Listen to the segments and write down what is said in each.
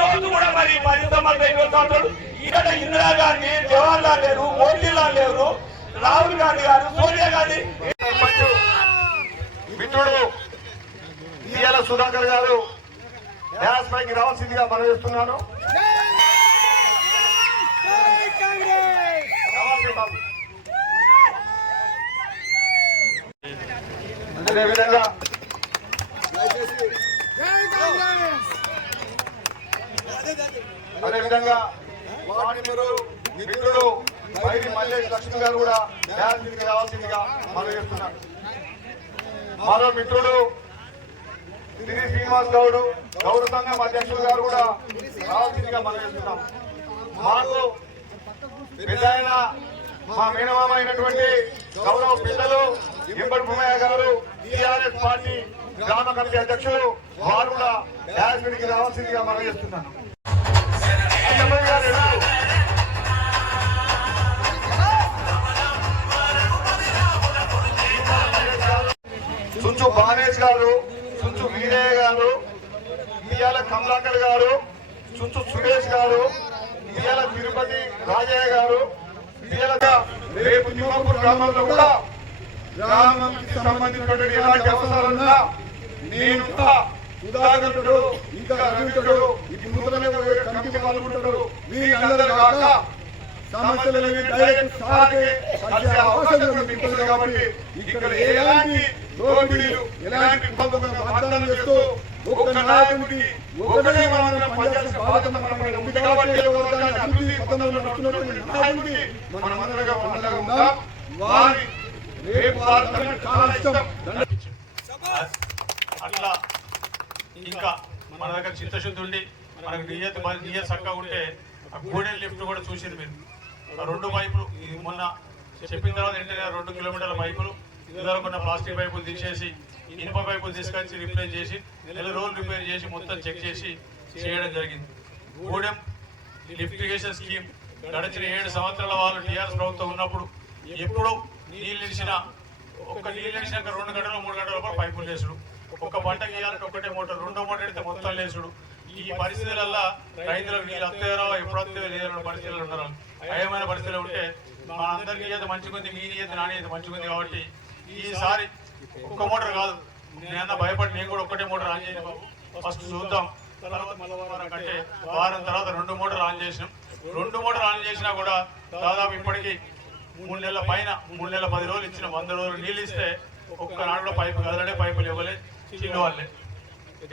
రోజు కూడా మరి 10 సంవత్సరాలు ఇక్కడ ఇందిరాగాంధీ, జవహర్లాల్ నెహ్రూ, మోతీలాల్ నెహ్రూ, రాహుల్ గాంధీ గారు, సోనియా గాంధీ, మిత్రుడు ఇయాల సుధాకర్ గారు డ్యాన్స్ పైకి రావాల్సిందిగా మనం చేస్తున్నాను. అదేవిధంగా మిత్రుడు బైరి మల్లేష్ లక్ష్మి గారు కూడా డ్యాన్స్ మీదకి రావాల్సిందిగా మనం చేస్తున్నాను. మరో మిత్రుడు శ్రీ శ్రీనివాస్ గౌడ్ గౌడ సంఘం అధ్యక్షులు గారు కూడా రావాల్సిందిగా మనం చేస్తున్నాం. మాకు పెద్ద మా మేనమామ అయినటువంటి గౌరవ పిల్లలు ఎంబడి భూమయ్య గారు టీఆర్ఎస్ పార్టీ గ్రామ కమిటీ అధ్యక్షులు వారు కూడా డ్యాన్స్ మీదకి రావాల్సిందిగా మనం చేస్తున్నాను. చుంచు బానేష్ గారు, చుంచు వీరయ్య గారు, ఇయాల కమలాకర్ గారు, చుంచు సురేష్ గారు, ఇయాల తిరుపతి రాజయ్య గారు, రేపు తిమ్మాపూర్ గ్రామంలో కూడా గ్రామానికి సంబంధించినటువంటి ఎలాంటి అవసరాలున్నా నేను ఉదాహరణుడు ఇంకా రవికుడు ఇప్పుడు నూతనంగా కమిటీ పాల్గొంటాడు. వీళ్ళందరూ కాక సమస్యలు డైరెక్ట్ అవకాశం ఉంటుంది కాబట్టి ఇక్కడ ఎలాంటి దోపిడీలు ఎలాంటి వాగ్దానం చేస్తూ ఒక్క నాయకుడికి ఒకటే మనం పనిచేయాల్సిన బాధ్యత మనపై ఉంది కాబట్టి అభివృద్ధి పథంలో నడుస్తున్నటువంటి నాయకుడికి మనం అందరిగా ఉండాలి. వారి రేపు చాలా ఇష్టం. అట్లా ఇంకా మన దగ్గర చిత్తశుద్ధి ఉండి మనకు నియత చక్కగా ఉంటే గూడెం లిఫ్ట్ కూడా చూసింది మీరు. 2 పైపులు మొన్న చెప్పిన తర్వాత ఏంటంటే 2 కిలోమీటర్ల పైపులు ఇదివరకు ఉన్న ప్లాస్టిక్ పైపులు తీసేసి ఇనుప పైపులు తీసుకొచ్చి రిప్లేస్ చేసి నెల రోజులు రిపేర్ చేసి మొత్తం చెక్ చేసి చేయడం జరిగింది. గూడెం లిఫ్టిగేషన్ స్కీమ్ గడిచిన 7 సంవత్సరాల వాళ్ళు టీఆర్ఎస్ ప్రభుత్వం ఉన్నప్పుడు ఎప్పుడు నీళ్ళు నిలిచిన ఒక్క నీళ్ళు నిలిచినాక 2 గంటలు 3 గంటల లోపల పైపులు లేసుడు, ఒక్క పంటకి ఇవ్వాలంటే ఒకటే మోటార్, 2వ మోటార్ అయితే మొత్తం లేసుడు. ఈ పరిస్థితులలో రైతులకు నీళ్ళు వస్తాయో ఎప్పుడు వస్తాయో లేదన్న పరిస్థితులు ఉన్నారు. అయమైన పరిస్థితులు ఉంటే మన అందరి నియత మంచిగా ఉంది, మీ నియత నా నియత మంచిగా ఉంది కాబట్టి ఈసారి ఒక్క మోటార్ కాదు, నేను భయపడి నేను కూడా ఒక్కటే మోటార్ ఆన్ చేయను బాబు, ఫస్ట్ చూద్దాం, తర్వాత మళ్ళీ వారం కంటే వారం తర్వాత 2 మోటార్లు ఆన్ చేసినాం. 2 మోటార్లు ఆన్ చేసినా కూడా దాదాపు ఇప్పటికీ 3 నెలల పైన 3 నెలల 10 రోజులు ఇచ్చిన 100 రోజులు నీళ్ళు ఇస్తే ఒక్క నాడులో పైపు కదలడే, పైపులు ఇవ్వలే, చిన్న వాళ్ళే.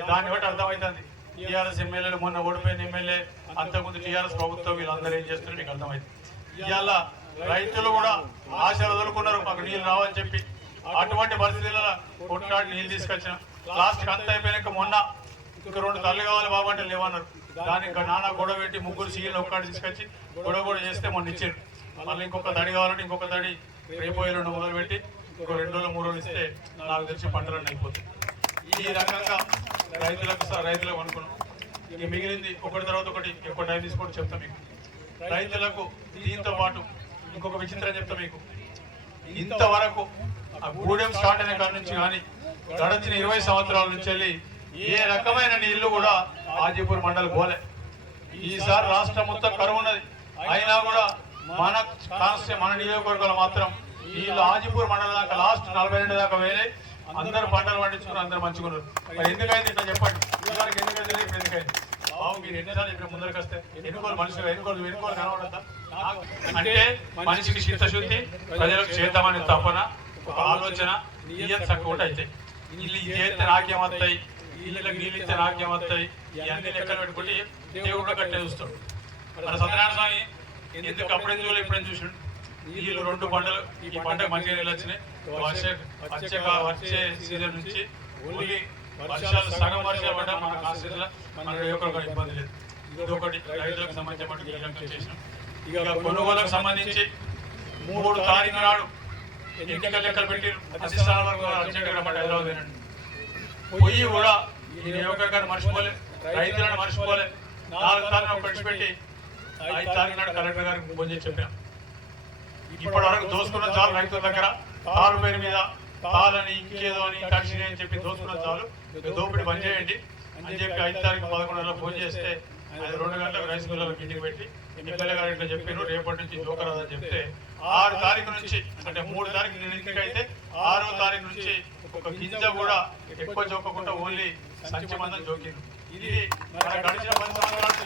దాన్ని బట్టి అర్థమవుతుంది టీఆర్ఎస్ ఎమ్మెల్యేలు మొన్న ఓడిపోయిన ఎమ్మెల్యే అంతకుముందు టీఆర్ఎస్ ప్రభుత్వం వీళ్ళందరూ ఏం చేస్తున్నారు మీకు అర్థమైంది. ఇవాళ రైతులు కూడా ఆశ వదులుకున్నారు మాకు నీళ్ళు రావని చెప్పి. అటువంటి పరిస్థితుల్లో కొట్లాడి నీళ్ళు తీసుకొచ్చిన లాస్ట్కి అంత అయిపోయాక మొన్న ఇంక 2 తల్లి కావాలి బాబు అంటే లేవన్నారు. దానికి నాన్న గొడవ పెట్టి 3 సీలు ఒక్కటి తీసుకొచ్చి గొడవ చేస్తే మొన్న ఇచ్చారు. మళ్ళీ ఇంకొక తడి కావాలంటే ఇంకొక తడి రేపు 2 మొదలు పెట్టి ఇంకో 2 రోజులు 3 రోజులు ఇస్తే నాకు తెలిసి పంటలన్నీ అయిపోతుంది. ఈ రకంగా రైతులకు అనుకున్నాం. ఇక మిగిలింది ఒకటి తర్వాత ఒకటి ఎక్కువ టైం తీసుకొని చెప్తాం మీకు. రైతులకు దీంతో పాటు ఇంకొక విచిత్రం చెప్తా మీకు. ఇంతవరకు ఆ గూడెం స్టార్ట్ అయిన కాడి నుంచి కానీ గడిచిన 20 సంవత్సరాల నుంచి వెళ్ళి ఏ రకమైన నీళ్లు కూడా ఆజీపూర్ మండలి పోలే. ఈసారి రాష్ట్రం మొత్తం కరువు ఉన్నది, అయినా కూడా మన నియోజకవర్గాలు మాత్రం వీళ్ళు ఆజీపూర్ మండలం దాకా లాస్ట్ 42 దాకా వేరే అందరూ పంటలు పండించుకుని అందరూ మంచుకున్నారు. మరి ఎందుకైంది ఇట్లా చెప్పండి, ఇదివరకు ఎందుకైతే ఇప్పుడు ఎందుకైంది బాబు? మీరు ఎన్నిసార్లు ఇక్కడ ముందరికి వస్తే ఎన్నుకోలు మనుషులు ఎన్నుకోలు కనబడద్దా? అంటే మనిషికి చిత్తశుద్ధి, ప్రజలకు చేద్దామని తపన, ఒక ఆలోచన, నియత చక్కగా అవుతాయి. వీళ్ళు ఇది చేస్తే నాకేమవుతాయి, వీళ్ళకి నీళ్ళు ఇస్తే నాకేమవుతాయి, ఇవన్నీ లెక్కలు పెట్టుకుంటే దేవుడు కట్టే చూస్తాడు. మన సత్యనారాయణ స్వామి ఎందుకు అప్పుడేం చూడలేదు ఇప్పుడేం చూసాడు. వీళ్ళు 2 పంటలు ఈ పంటకు మంచిగా నీళ్ళు వచ్చినాయి. వచ్చే సీజన్ నుంచి ఓన్లీ వర్షాలు సగం వర్షాలు పడ్డా మన కాన్స్టిట్యూన్సీలో మన యువకులకు ఇబ్బంది లేదు. ఇదొకటి రైతులకు సంబంధించిన చేసినాం. ఇక కొనుగోలుకు సంబంధించి 3 తారీఖు నాడు ఎన్నికల లెక్కలు పెట్టి అధిష్టానం వరకు హైదరాబాద్ తినండి. పొయ్యి కూడా ఈ నియోజకవర్గాన్ని మర్చిపోలే, రైతులను మర్చిపోలే. 4 తారీఖు పెట్టి 5 తారీఖు నాడు కలెక్టర్ గారికి ఫోన్ చేసి చెప్పాం. ఇప్పటి వరకు దోసుకున్న చాలు రైతుల దగ్గర తాలు పేరు మీద తాళని ఇంకేదో అని కక్షిని అని చెప్పి దోసుకున్న చాలు, దోపిడి బంద్ చేయండి అని చెప్పి 5 తారీఖు 11 ఫోన్ చేస్తే ఆయన 2 గంటలకు రైస్ మిల్లర్లకు ఇంటికి పెట్టి ఎమ్మెల్యే గారు ఇట్లా చెప్పారు రేపటి నుంచి జోకరాదని చెప్తే 6 తారీఖు నుంచి అంటే 3 తారీఖు నిన్నటికైతే 6వ తారీఖు నుంచి ఒక గింజ కూడా ఎక్కువ జోకకుండా ఓన్లీ సంచి మందం జోకింది. ఇది మన గడిచిన 10 సంవత్సరాలు